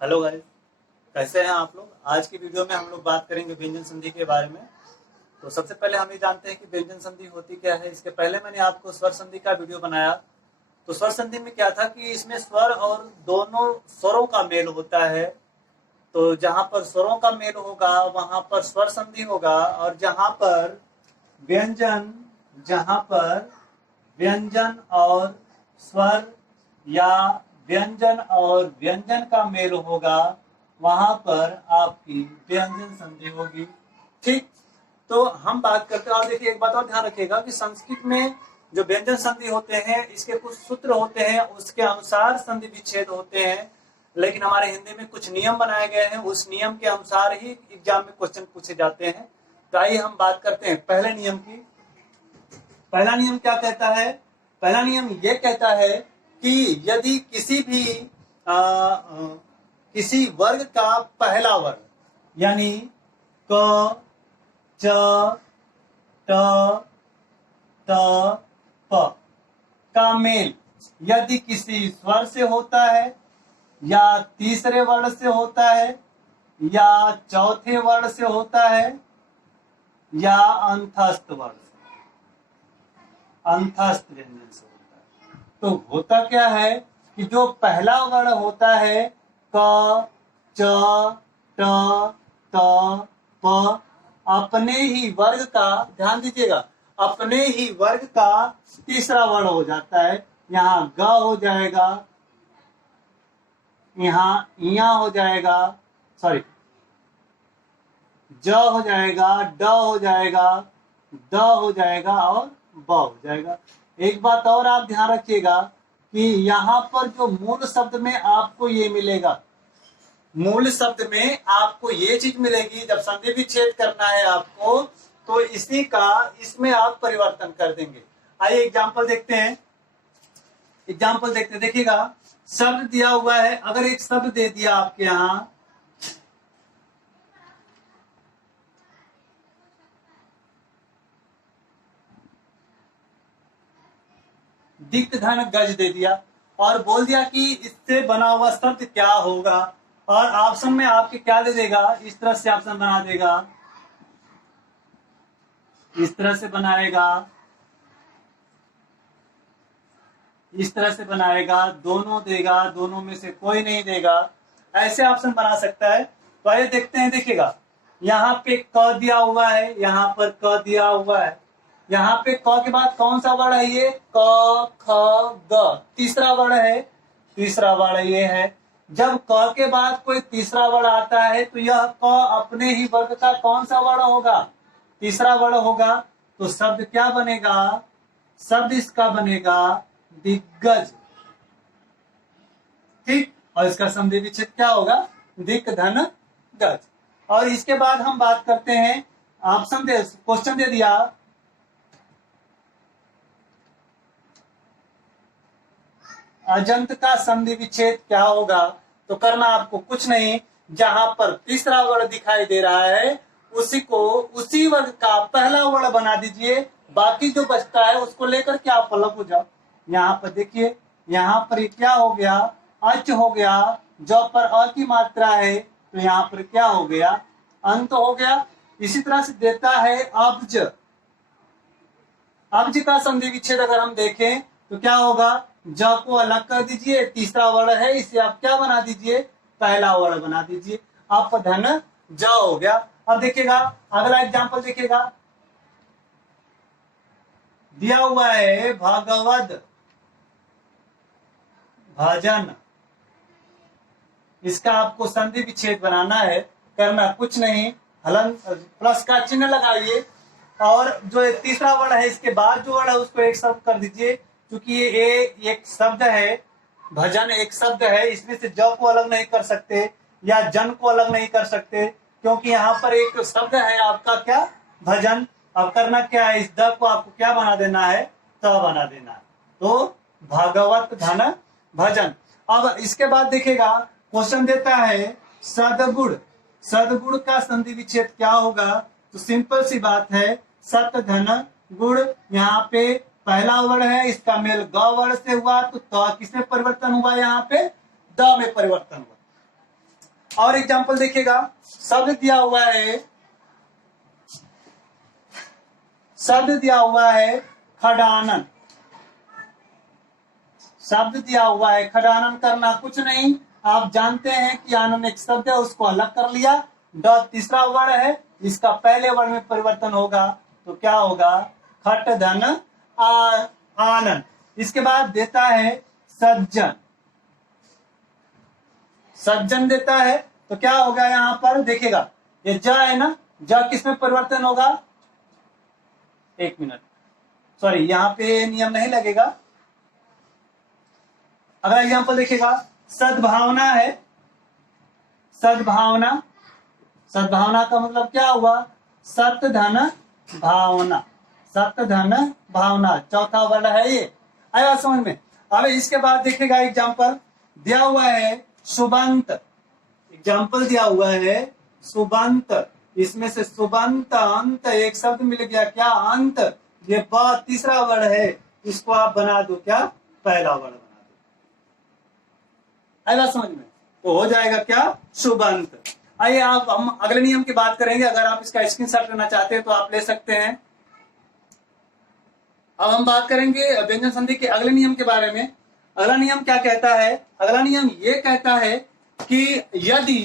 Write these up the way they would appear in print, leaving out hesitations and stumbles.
Hello guys, कैसे हैं आप लोग। आज की वीडियो में हम लोग बात करेंगे व्यंजन संधि के बारे में। तो सबसे पहले हम ये जानते हैं कि व्यंजन संधि होती क्या है। इसके पहले मैंने आपको स्वर संधि का वीडियो बनाया। तो स्वर संधि में क्या था कि इसमें स्वर और दोनों स्वरों का मेल होता है। तो जहां पर स्वरों का मेल होगा वहां पर स्वर संधि होगा, और जहां पर व्यंजन और स्वर या व्यंजन और व्यंजन का मेल होगा वहां पर आपकी व्यंजन संधि होगी। ठीक, तो हम बात करते हैं। और देखिए, एक बात और ध्यान रखिएगा कि संस्कृत में जो व्यंजन संधि होते हैं इसके कुछ सूत्र होते हैं, उसके अनुसार संधि विच्छेद होते हैं। लेकिन हमारे हिंदी में कुछ नियम बनाए गए हैं, उस नियम के अनुसार ही एग्जाम में क्वेश्चन पूछे जाते हैं। तो आइए हम बात करते हैं पहले नियम की। पहला नियम क्या कहता है? पहला नियम ये कहता है कि यदि किसी वर्ग का पहला वर्ग यानी क, च, ट, त, प का मेल यदि किसी स्वर से होता है या तीसरे वर्ण से होता है या चौथे वर्ण से होता है या अंतस्थ वर्ण से, अंतस्थ व्यंजन से होता है, तो होता क्या है कि जो पहला वर्ण होता है क, च, ट, त, प, अपने ही वर्ग का, ध्यान दीजिएगा, अपने ही वर्ग का तीसरा वर्ण हो जाता है। यहाँ ग हो जाएगा, यहाँ इया हो जाएगा, सॉरी ज हो जाएगा, ड हो जाएगा, द हो जाएगा और ब हो जाएगा। एक बात और आप ध्यान रखिएगा कि यहाँ पर जो मूल शब्द में आपको ये मिलेगा, मूल शब्द में आपको ये चीज मिलेगी। जब संधि विच्छेद करना है आपको, तो इसी का इसमें आप परिवर्तन कर देंगे। आइए एग्जाम्पल देखते हैं। एग्जाम्पल देखते हैं, देखिएगा शब्द दिया हुआ है। अगर एक शब्द दे दिया आपके यहाँ दिक् धन गज दे दिया और बोल दिया कि इससे बना हुआ शब्द क्या होगा, और ऑप्शन में आपके क्या दे देगा, इस तरह से ऑप्शन बना देगा, इस तरह से बनाएगा, इस तरह से बनाएगा, दोनों देगा, दोनों में से कोई नहीं देगा, ऐसे ऑप्शन बना सकता है। तो आइए देखते हैं। देखिएगा यहाँ पे क दिया हुआ है, यहाँ पर क दिया हुआ है, यहाँ पे क के बाद कौन सा वर्ण है? ये क, ख, ग, तीसरा वर्ण है, तीसरा वर्ण ये है। जब क के बाद कोई तीसरा वर्ण आता है तो यह क अपने ही वर्ग का कौन सा वर्ण होगा? तीसरा वर्ण होगा। तो शब्द क्या बनेगा? शब्द इसका बनेगा दिग्गज। ठीक, और इसका संधि विच्छेद क्या होगा? दिक् धन गज। और इसके बाद हम बात करते हैं, ऑप्शन दे, क्वेश्चन दे दिया, अजंत का संधि विच्छेद क्या होगा? तो करना आपको कुछ नहीं, जहां पर तीसरा वर्ण दिखाई दे रहा है उसी को उसी वर्ग का पहला वर्ण बना दीजिए, बाकी जो बचता है उसको लेकर के आप अलग हो जाओ। यहाँ पर देखिए, यहाँ पर क्या हो गया? अच हो गया। जब पर अ की मात्रा है तो यहाँ पर क्या हो गया? अंत हो गया। इसी तरह से देता है अब्ज। अब्ज का संधि विच्छेद अगर हम देखें तो क्या होगा? ज को अलग कर दीजिए, तीसरा वर्ण है, इसे आप क्या बना दीजिए? पहला वर्ण बना दीजिए। अप धन ज हो गया। अब देखिएगा अगला एग्जांपल देखिएगा, दिया हुआ है भगवद भजन। इसका आपको संधि विच्छेद बनाना है। करना कुछ नहीं, हलन प्लस का चिन्ह लगाइए और जो तीसरा वर्ण है इसके बाद जो वर्ण है उसको एक शब्द कर दीजिए। क्योंकि ये एक शब्द है, भजन एक शब्द है, इसमें से ज को अलग नहीं कर सकते या जन को अलग नहीं कर सकते, क्योंकि यहाँ पर एक शब्द है आपका क्या? भजन। अब करना क्या है? इस द को आपको क्या बना देना है? त बना देना है। तो भागवत धन भजन। अब इसके बाद देखिएगा क्वेश्चन देता है सदगुण। सदगुण का संधि विच्छेद क्या होगा? तो सिंपल सी बात है, सत धन गुण। यहाँ पे पहला वर्ण है, इसका मेल ग वर्ण से हुआ, तो त किसमें परिवर्तन हुआ? यहाँ पे द में परिवर्तन हुआ। और एग्जाम्पल देखिएगा, शब्द दिया हुआ है, शब्द दिया हुआ है खडानन, शब्द दिया हुआ है खडानन, करना कुछ नहीं, आप जानते हैं कि आनन एक शब्द है, उसको अलग कर लिया। ड तीसरा वर्ण है, इसका पहले वर्ण में परिवर्तन होगा तो क्या होगा, खट धन आनन। इसके बाद देता है सज्जन, सज्जन देता है तो क्या होगा, यहां पर देखिएगा ये ज है ना, ज किसमें परिवर्तन होगा, एक मिनट, सॉरी यहां पे नियम नहीं लगेगा। अगला एग्जाम्पल देखिएगा, सद्भावना है, सद्भावना, सद्भावना का मतलब क्या हुआ, सत धन भावना, सत धन भावना, चौथा वर्ण है ये, आया समझ में। अब इसके बाद देखिएगा एग्जाम्पल दिया हुआ है सुबंत, एग्जाम्पल दिया हुआ है सुबंत, इसमें से सुबंत अंत एक शब्द मिल गया, क्या अंत, ये ब तीसरा वर्ण है, इसको आप बना दो क्या, पहला वर्ण बना दो, आएगा समझ में, तो हो जाएगा क्या, सुबंत। आइए आप हम अगले नियम की बात करेंगे, अगर आप इसका स्क्रीनशॉट लेना चाहते हैं तो आप ले सकते हैं। अब हम बात करेंगे व्यंजन संधि के अगले नियम के बारे में। अगला नियम क्या कहता है, अगला नियम ये कहता है कि यदि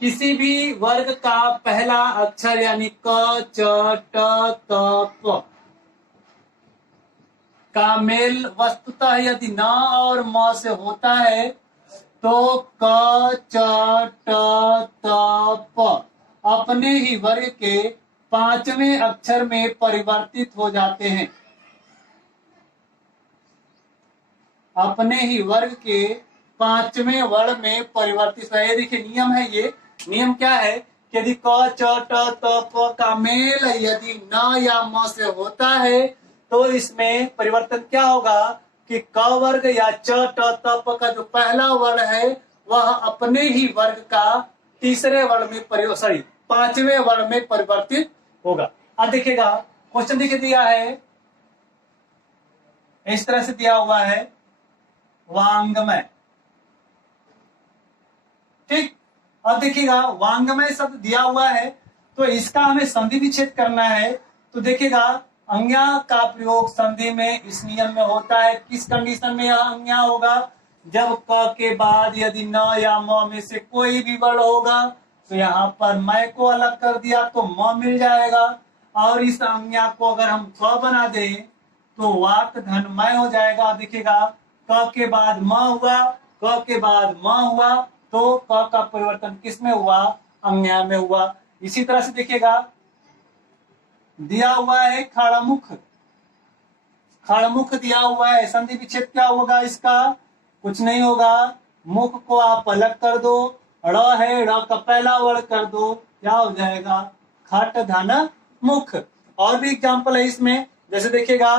किसी भी वर्ग का पहला अक्षर यानी क च ट त प का मेल वस्तुतः यदि न और म से होता है तो क च ट त प अपने ही वर्ग के पांचवें अक्षर में परिवर्तित हो जाते हैं, अपने ही वर्ग के पांचवें वर्ण में परिवर्तित है। देखिए नियम है, ये नियम क्या है कि यदि क च ट त प का मेल यदि न या म से होता है तो इसमें परिवर्तन क्या होगा कि क वर्ग या च ट त प का जो पहला वर्ण है वह अपने ही वर्ग का तीसरे वर्ण में सॉरी पांचवें वर्ण में परिवर्तित होगा। अब देखिएगा क्वेश्चन देखिए दिया है, इस तरह से दिया हुआ है वांग्मय, ठीक। अब देखिएगा वांग्मय शब्द दिया हुआ है तो इसका हमें संधि विच्छेद करना है, तो देखिएगा अंज्ञा का प्रयोग संधि में इस नियम में होता है। किस कंडीशन में यह अंज्ञा होगा, जब क के बाद यदि न या म में से कोई भी वर्ण होगा तो यहाँ पर मैं को अलग कर दिया तो म मिल जाएगा, और इस अंज्ञा को अगर हम क बना दें तो वात धन मय हो जाएगा। देखिएगा क के बाद म हुआ, क के बाद म हुआ, तो क का परिवर्तन किस में हुआ, अंज्ञा में हुआ। इसी तरह से देखिएगा दिया हुआ है खड़मुख, खड़मुख दिया हुआ है, संधि विच्छेद क्या होगा इसका, कुछ नहीं होगा, मुख को आप अलग कर दो, ड़ है, ड़ का पहला वर्ण कर दो, क्या हो जाएगा, खट धन मुख। और भी एग्जाम्पल है इसमें, जैसे देखिएगा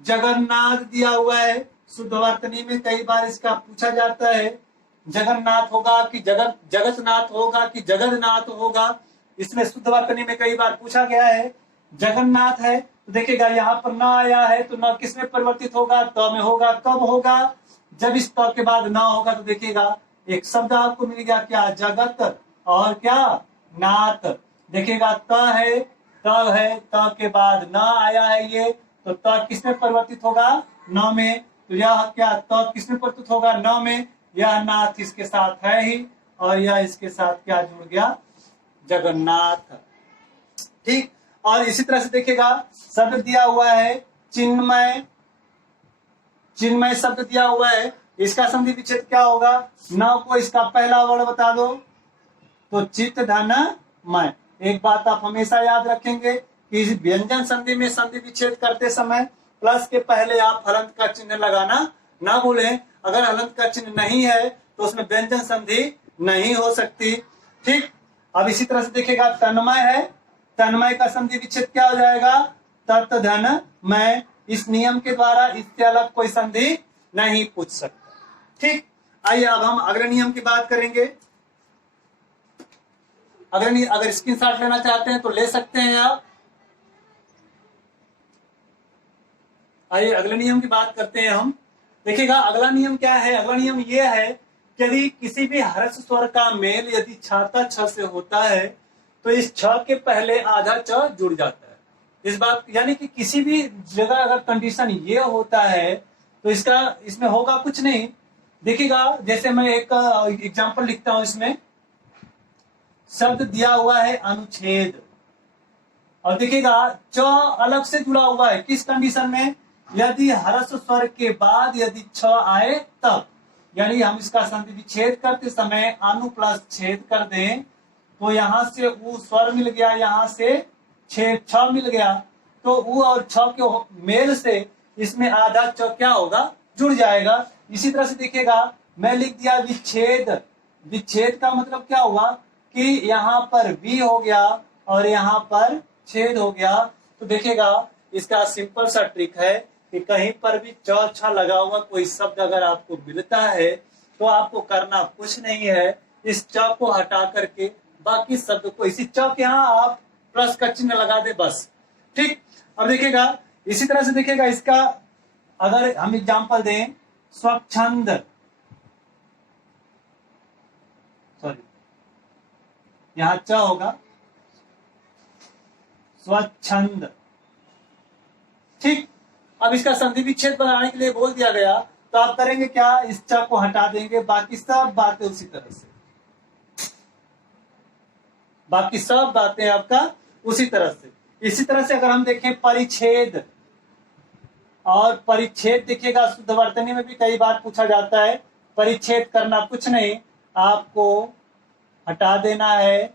जगन्नाथ दिया हुआ है, शुद्ध वर्तनी में कई बार इसका पूछा जाता है, जगन्नाथ होगा कि जगतनाथ होगा कि जगन्नाथ होगा, इसमें शुद्ध वर्तनी में कई बार पूछा गया है। जगन्नाथ है तो देखिएगा यहाँ पर न आया है तो न किस में परिवर्तित होगा, त में होगा। कब होगा, जब इस त के बाद न होगा तो देखिएगा एक शब्द आपको मिल गया, क्या, जगत और क्या, नाथ। देखिएगा त है, त के बाद न आया है ये, तो त किस में परिवर्तित होगा, न में, तो यह क्या, त किस में परिवर्तित होगा, न में, यह नाथ इसके साथ है ही, और यह इसके साथ क्या जुड़ गया, जगन्नाथ, ठीक। और इसी तरह से देखिएगा शब्द दिया हुआ है चिन्मय, चिन्मय शब्द दिया हुआ है, इसका संधि विच्छेद क्या होगा, न को इसका पहला वर्ण बता दो तो चित्त धन मय। एक बात आप हमेशा याद रखेंगे कि इस व्यंजन संधि में संधि विच्छेद करते समय प्लस के पहले आप हलंत का चिन्ह लगाना ना भूलें, अगर हलंत का चिन्ह नहीं है तो उसमें व्यंजन संधि नहीं हो सकती, ठीक। अब इसी तरह से देखिएगा तन्मय है, तन्मय का संधि विच्छेद क्या हो जाएगा, तत् धन मय। इस नियम के द्वारा इससे अलग कोई संधि नहीं पूछ सकता, ठीक। आइए अब हम अगले नियम की बात करेंगे। अगर स्क्रीनशॉट लेना चाहते हैं तो ले सकते हैं आप। आइए अगले नियम की बात करते हैं हम। देखिएगा अगला नियम क्या है, अगला नियम ये है यदि किसी भी हर्ष स्वर का मेल यदि छाता छ से होता है तो इस छ के पहले आधा च जुड़ जाता है। इस बात यानी कि किसी भी जगह अगर कंडीशन ये होता है तो इसमें होगा कुछ नहीं। देखिएगा, जैसे मैं एक एग्जांपल लिखता हूं, इसमें शब्द दिया हुआ है अनुच्छेद, और देखिएगा च अलग से जुड़ा हुआ है। किस कंडीशन में? यदि ह्रस्व स्वर के बाद यदि छ आए तब, यानी हम इसका संधि विच्छेद करते समय अनु प्लस छेद कर दें तो यहां से उ स्वर मिल गया, यहां से छेद छ मिल गया, तो उ और छ के मेल से इसमें आधा च क्या होगा? जुड़ जाएगा। इसी तरह से देखिएगा, मैं लिख दिया विच्छेद। विच्छेद का मतलब क्या हुआ कि यहाँ पर वी हो गया और यहाँ पर छेद हो गया। तो देखिएगा, इसका सिंपल सा ट्रिक है कि कहीं पर भी च छ लगा हुआ कोई शब्द अगर आपको मिलता है तो आपको करना कुछ नहीं है, इस च को हटा करके बाकी शब्द को इसी च के यहाँ आप प्लस का चिन्ह लगा दे, बस। ठीक। अब देखिएगा, इसी तरह से देखिएगा, इसका अगर हम एग्जांपल दें, स्वच्छंद, सॉरी यहां च होगा, स्वच्छंद। ठीक। अब इसका संधि विच्छेद बनाने के लिए बोल दिया गया तो आप करेंगे क्या? इस च को हटा देंगे, बाकी सब बातें उसी तरह से, बाकी सब बातें आपका उसी तरह से। इसी तरह से अगर हम देखें परिच्छेद, और परिच्छेद देखिएगा शुद्ध वर्तनी में भी कई बार पूछा जाता है। परिच्छेद करना कुछ नहीं, आपको हटा देना है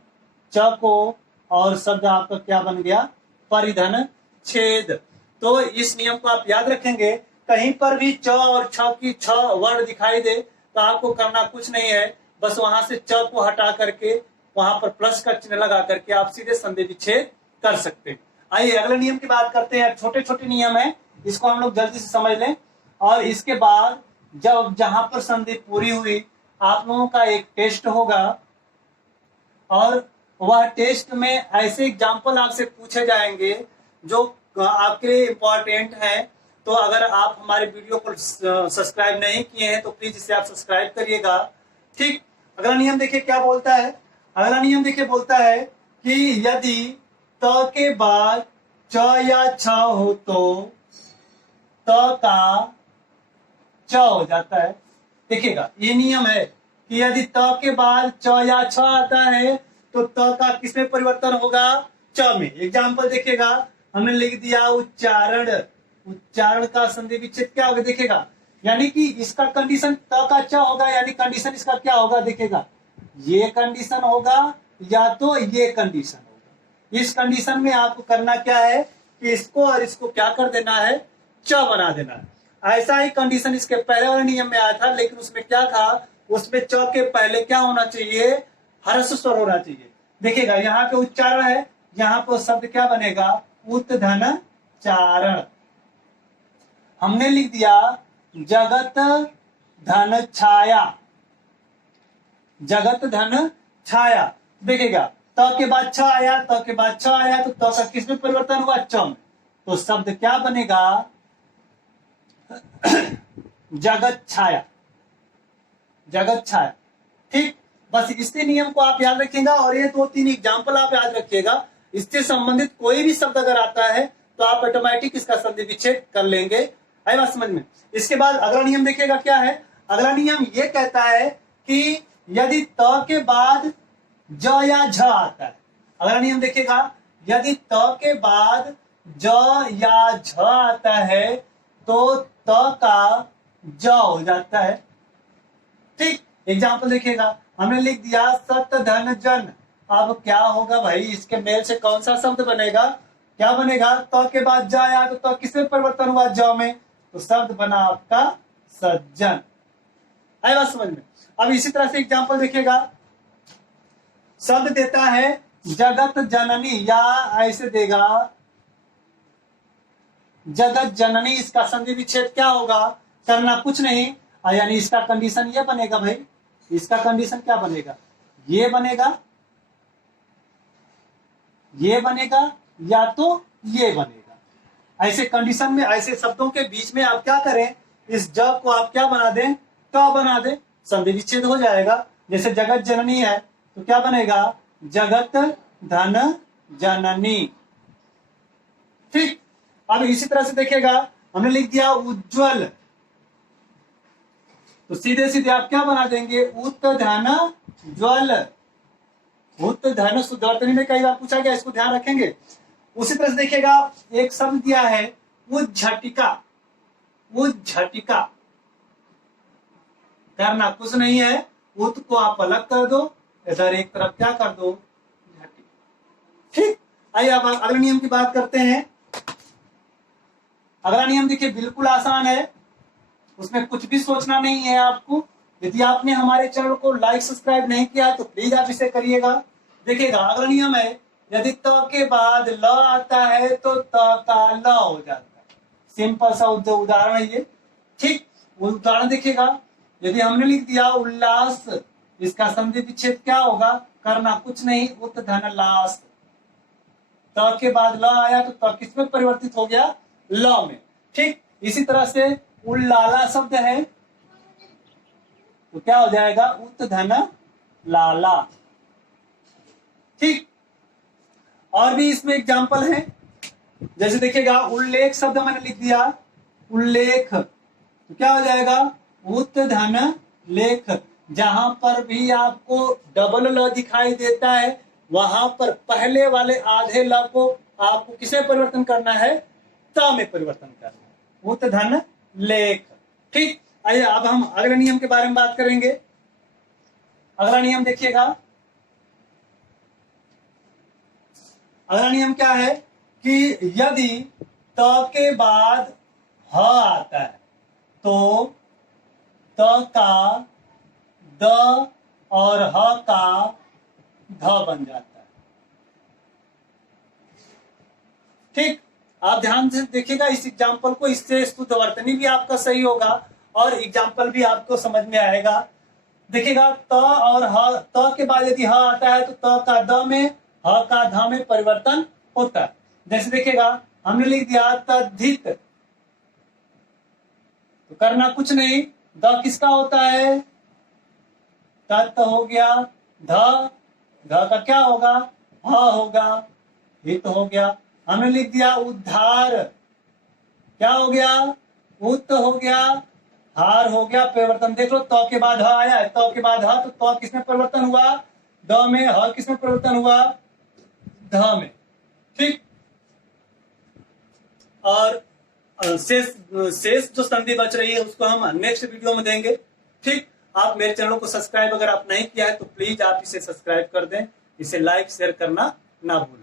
च को और शब्द आपका क्या बन गया? परिधन छेद। तो इस नियम को आप याद रखेंगे, कहीं पर भी च और छ की छ वर्ण दिखाई दे तो आपको करना कुछ नहीं है, बस वहां से च को हटा करके वहां पर प्लस का चिन्ह लगा करके आप सीधे संधि विच्छेद कर सकते हैं। आइए अगले नियम की बात करते हैं। छोटे छोटे नियम है, इसको हम लोग जल्दी से समझ लें, और इसके बाद जब जहां पर संधि पूरी हुई आप लोगों का एक टेस्ट होगा, और वह टेस्ट में ऐसे एग्जाम्पल आपसे पूछे जाएंगे जो आपके लिए इम्पोर्टेंट है। तो अगर आप हमारे वीडियो को सब्सक्राइब नहीं किए हैं तो प्लीज इसे आप सब्सक्राइब करिएगा। ठीक। अगला नियम देखिए क्या बोलता है। अगला नियम देखिए बोलता है कि यदि त के बाद च या छ हो तो त का च हो जाता है। देखिएगा, ये नियम है कि यदि त के बाद च या छ आता है तो त का किसमें परिवर्तन होगा? च में। एग्जाम्पल देखिएगा, हमने लिख दिया उच्चारण। उच्चारण का संधि विच्छेद क्या होगा? देखिएगा, यानी कि इसका कंडीशन त का च होगा, यानी कंडीशन इसका क्या होगा? देखिएगा, ये कंडीशन होगा या तो ये कंडीशन होगा। इस कंडीशन में आपको करना क्या है कि इसको और इसको क्या कर देना है? च बना देना है। ऐसा ही कंडीशन इसके पहले वाले नियम में आया था, लेकिन उसमें क्या था? उसमें च के पहले क्या होना चाहिए? ह्रस्व स्वर होना चाहिए। देखिएगा, यहाँ पे उच्चारण है, यहाँ पर शब्द क्या बनेगा? उत्धन चारण। हमने लिख दिया जगत धन छाया। जगत धन छाया। देखिएगा, त के बाद छ आया, त के बाद छ आया, तो त का किसमें परिवर्तन हुआ? च में। तो शब्द क्या बनेगा? जगत छाया। जगत छाया। ठीक। बस इसी नियम को आप याद रखिएगा, और ये 2-3 एग्जाम्पल आप याद रखिएगा। इससे संबंधित कोई भी शब्द अगर आता है तो आप ऑटोमेटिक इसका संधि विच्छेद कर लेंगे। है बात समझ में? इसके बाद अगला नियम देखिएगा क्या है। अगला नियम ये कहता है कि यदि त के बाद ज या झ आता है। अगला नियम देखिएगा, यदि त के बाद ज या झ आता है तो त का ज हो जाता है। ठीक। एग्जाम्पल देखिएगा, हमने लिख दिया सत धन जन। अब क्या होगा भाई? इसके मेल से कौन सा शब्द बनेगा? क्या बनेगा? त के बाद ज आया तो त किसमें परिवर्तन हुआ? ज में। तो शब्द बना आपका सज्जन। आई बात समझ में? अब इसी तरह से एग्जाम्पल देखिएगा, शब्द देता है जगत जननी, या ऐसे देगा जगत जननी। इसका संधि विच्छेद क्या होगा? करना कुछ नहीं, यानी इसका कंडीशन ये बनेगा भाई। इसका कंडीशन क्या बनेगा? ये बनेगा, ये बनेगा, या तो ये बनेगा। ऐसे कंडीशन में, ऐसे शब्दों के बीच में आप क्या करें? इस ज को आप क्या बना दें? ट बना दें। संधि विच्छेद हो जाएगा। जैसे जगत जननी है तो क्या बनेगा, जगत धन जननी। ठीक, अब इसी तरह से देखिएगा, हमने लिख दिया उज्ज्वल, तो सीधे सीधे आप क्या बना देंगे, उत धन ज्वल। उत धन शुद्धवर्तनी में कई बार पूछा गया, इसको ध्यान रखेंगे। उसी तरह से देखिएगा, एक शब्द दिया है उज्झटिका। उज्झटिका करना कुछ नहीं है, उत को आप अलग कर दो, इधर एक तरफ क्या कर दो, झटिका। ठीक, आइए अब अगले नियम की बात करते हैं। अगला नियम देखिए बिल्कुल आसान है, उसमें कुछ भी सोचना नहीं है आपको। यदि आपने हमारे चैनल को लाइक सब्सक्राइब नहीं किया है तो प्लीज आप इसे करिएगा। देखिएगा, अगला नियम है, यदि त के बाद ल आता है तो त का ल हो जाता है। सिंपल सा उदाहरण है ये। ठीक, उदाहरण देखिएगा, यदि हमने लिख दिया उल्लास, इसका संधि विच्छेद क्या होगा, करना कुछ नहीं, उत धन लास। त के बाद ल आया तो त किसमें परिवर्तित हो गया, ल में। ठीक, इसी तरह से उल्लाला शब्द है तो क्या हो जाएगा, उत धन लाला। ठीक, और भी इसमें एग्जाम्पल है, जैसे देखिएगा उल्लेख शब्द मैंने लिख दिया, उल्लेख तो क्या हो जाएगा, उत धन लेख। जहां पर भी आपको डबल ल दिखाई देता है वहां पर पहले वाले आधे ल को आपको किसे परिवर्तन करना है, त में परिवर्तन करना है, उत धन लेख। ठीक, आइए अब हम अगले नियम के बारे में बात करेंगे। अगला नियम देखिएगा, अगला नियम क्या है कि यदि त के बाद ह आता है तो त का द और ह का ध बन जाता है। ठीक, आप ध्यान से देखिएगा इस एग्जाम्पल को, इससे शुद्धवर्तनी भी आपका सही होगा और एग्जाम्पल भी आपको समझ में आएगा। देखिएगा, त और ह, त के बाद यदि ह आता है तो त का द में, ह का ध में परिवर्तन होता है। जैसे देखिएगा, हमने लिख दिया तद्धित, तो करना कुछ नहीं, द किसका होता है, तत् हो गया, ध का क्या होगा, ह होगा, हित हो गया। हमने लिख दिया उद्धार, क्या हो गया, उत हो गया, हार हो गया, परिवर्तन देख लो, त के बाद ह आया है, त के बाद ह, तो त किसमें परिवर्तन हुआ, द में, ह किसमें परिवर्तन हुआ, ध में। ठीक, और शेष जो संधि बच रही है उसको हम नेक्स्ट वीडियो में देंगे। ठीक, आप मेरे चैनल को सब्सक्राइब अगर आप नहीं किया है तो प्लीज आप इसे सब्सक्राइब कर दें, इसे लाइक शेयर करना ना भूलें।